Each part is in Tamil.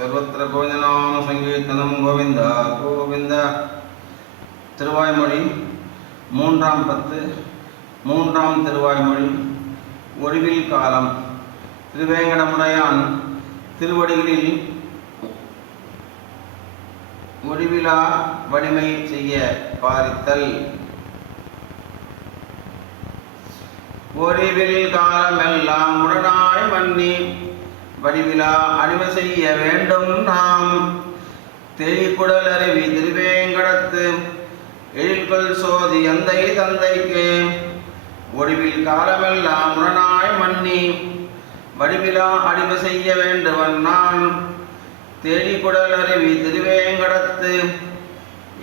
सर्वत्र गोविंदनाम संकीर्तनम गोविंदा गोविंद திருவாய்மொழி மூன்றாம் பத்து மூன்றாம் திருவாய்மொழி ஒளிவில் காலம். திருவேங்கடமுடையான் திருவடிகளில் ஒளிவிலா வலிமை செய்ய பாரித்தல். ஒளிவில் காலமெல்லாம் உடனாய் மன்னி வடிவிலா அடிமை செய்ய வேண்டும் நாம். தெளிகுடல் அருவி திருவேங்கடத்து எழில்கொள் சோதி எந்தை தந்தைக்கு ஒளிவில் காலமெல்லாம் உடனாய் மன்னி வடிவிலா அடிமை செய்ய வேண்டுவன் நான். தெளிகுடல் அருவி திருவேங்கடத்து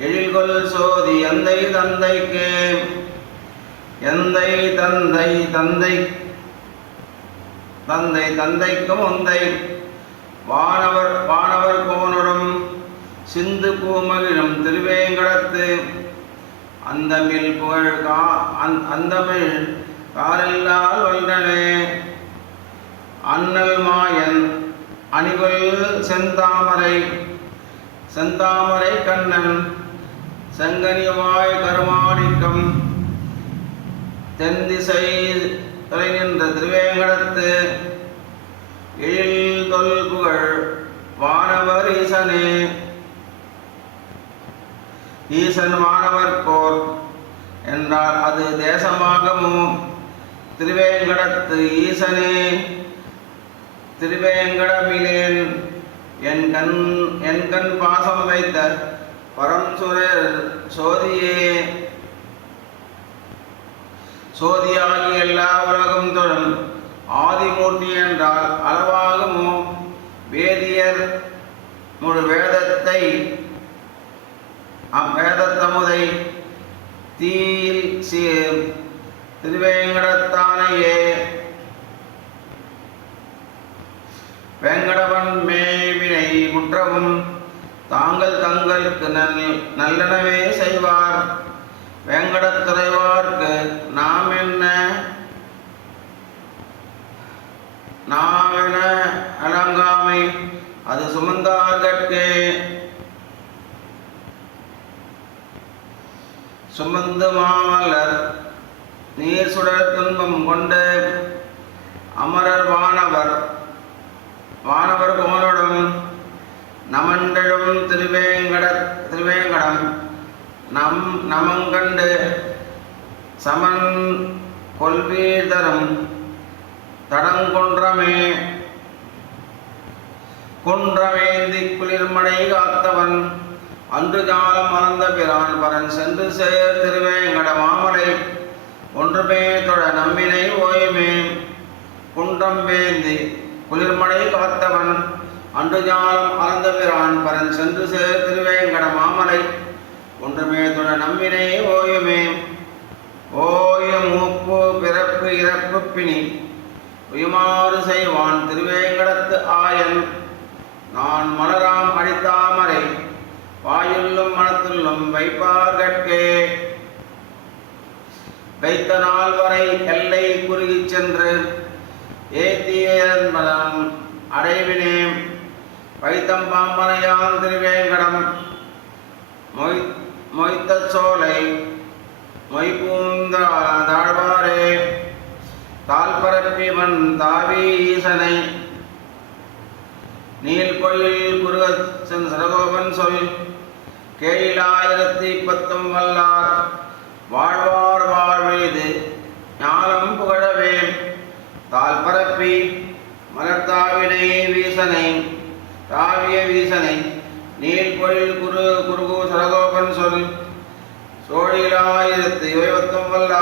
எழில்கொள் சோதி எந்தை தந்தைக்கு எந்தை தந்தை தந்தை தந்தை தந்தைக்கும் ஒந்தை வானவர் வானவர் கோனுடும் சிந்து பூமகிழும் திருவேங்கடத்து அந்தமில் புகழ் அந்தமிழ் காரெல்லால் வல்லனே. அண்ணல் மாயன் அணிவல் செந்தாமரை செந்தாமரை கண்ணன் செங்கனிவாய் கருமாணிக்கம் தென்திசை தலை நின்ற திருவேங்கடத்து எழில் தொல் புகழ் வானவர் ஈசனே. ஈசன் வானவர்கோர் என்றால் அது தேசமாகமோ? திருவேங்கடத்து ஈசனே திருவேங்கடமிலேன் என் கண் பாசம் வைத்த பரம்சுரர் சோதியே. சோதியாகி எல்லா உலகம் தொழும் ஆதிமூர்த்தி என்றால் அளவாகுமோ? வேதியர் முழு வேதத்தை அவ்வேதத்தமுதை தீயில் சீர் திருவேங்கடத்தானையே. வேங்கடவன் மேவினை குற்றமும் தாங்கள் தங்களுக்கு நல்லனவே செய்வார். வேங்கடத்துறைவார்க்கு நாம் என்ன நாமென அலங்காமை அது சுமந்தார்கட்கே. சுமந்து மாமல்லர் நீர் சுடர் துன்பம் கொண்டு அமரர் வானவர் கோனோடும் நமண்டழும் திருவேங்கடம் நமங்கண்டு சமன் கொள்வீர் தரும் தடங்கொன்றமே. குன்றமேந்தி குளிர்மடை காத்தவன் அன்று காலம் மறந்த பிரான் பரன் சென்று சேர் திருவேங்கட மாமலை ஒன்றுமே தொழ நம்பினை ஓயுமே. குன்றம் வேந்தி குளிர்மடை காத்தவன் அன்று காலம் மறந்த பிரான் பரன் சென்று சேர் திருவேங்கட மாமலை ஒன்றுமே தொழ நம்பினை ஓயுமே. ஓய மூப்பு பிறப்பு இறப்பு பிணி உயுமாறு செய்வான் திருவேங்கடத்து ஆயன். நான் மலராம் அடித்தாமரை வாயுள்ளும் மனத்துள்ளும் வைப்பார்கட்கே. வைத்த நாள் வரை எல்லை குறுகிச் சென்று ஏத்தியம் அடைவினே. வைத்தம் பாம்பனையான் திருவேங்கடம் மொய்த்த சோலை மொய்பூந்தாழ்வாரே. தாழ்பரப்பிவன் தாவி ஈசனை நீல்கொயில் குருகச்சன் சரகோபன் சொல் கேயிலாயிரத்தி பத்தும் வல்லார் வாழ்வார் வாழ்வெய்து ஞானம் புகழவே. தாழ்பரப்பி மலர்த்தாவினை வீசனை தாவிய வீசனை நீல்கொயில் குருகு சரகோபன் சொல் சோழிலாயிரத்தி 50 வல்லார்